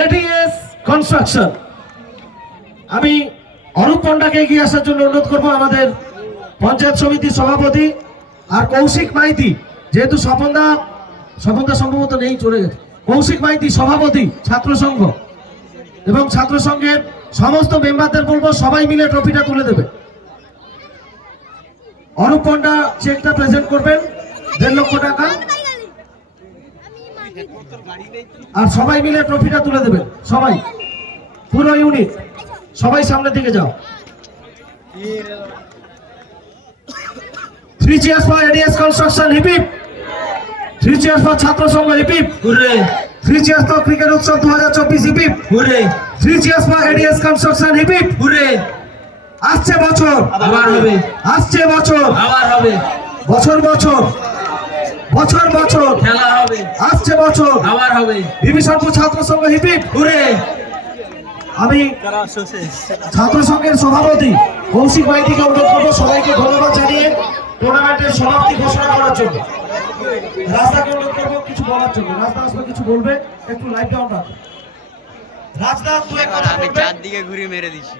Ads construction. আমি অরূপ পণ্ডাকে এগিয়ে আসার জন্য অনুরোধ করবো, আমাদের পঞ্চায়েত সমিতির সভাপতি, আর কৌশিক মাইতি, যেহেতু স্বপনদা সম্ভবত নেই, চলে গেছে, কৌশিক মাইতি সভাপতি ছাত্র সংঘ, এবং ছাত্র সংঘের সমস্ত মেম্বারদের বলবো সবাই মিলে ট্রফিটা তুলে দেবে। অরূপ পণ্ডা চেকটা প্রেজেন্ট করবেন 1.5 লক্ষ টাকা, আর সবাই মিলে ট্রফিটা তুলে দেবেন। সবাই, পুরো ইউনিট সবাই সামনের দিকে যাও। 3 cheers for ADS construction, hip hip. 3 cheers for ছাত্র সংঘ, hip hip. 3 cheers for cricket উৎসব 2024, hip hip. 3 cheers for ADS construction, hip hip. আসছে বছর আবার হবে, আসছে বছর আবার হবে, বছর বছর খেলা হবে, আসছে বছর আবার হবে। বিভীষণপুর ছাত্র সংঘ, হিপ হিপ। আমি ছাত্র সংঘের সভাপতি কৌশিক মাইতিকে অনুরোধ করবো সবাইকে ধন্যবাদ জানিয়ে টুর্নামেন্টের সমাপ্তি ঘোষণা করার জন্য। রাজদাকে অনুরোধ করবো কিছু বলার জন্য। রাজদা আসলে কিছু বলবে, একটু লাইভ ডাউন রাখো। রাজদা তুই চারদিকে ঘুরে মেরে দিছি।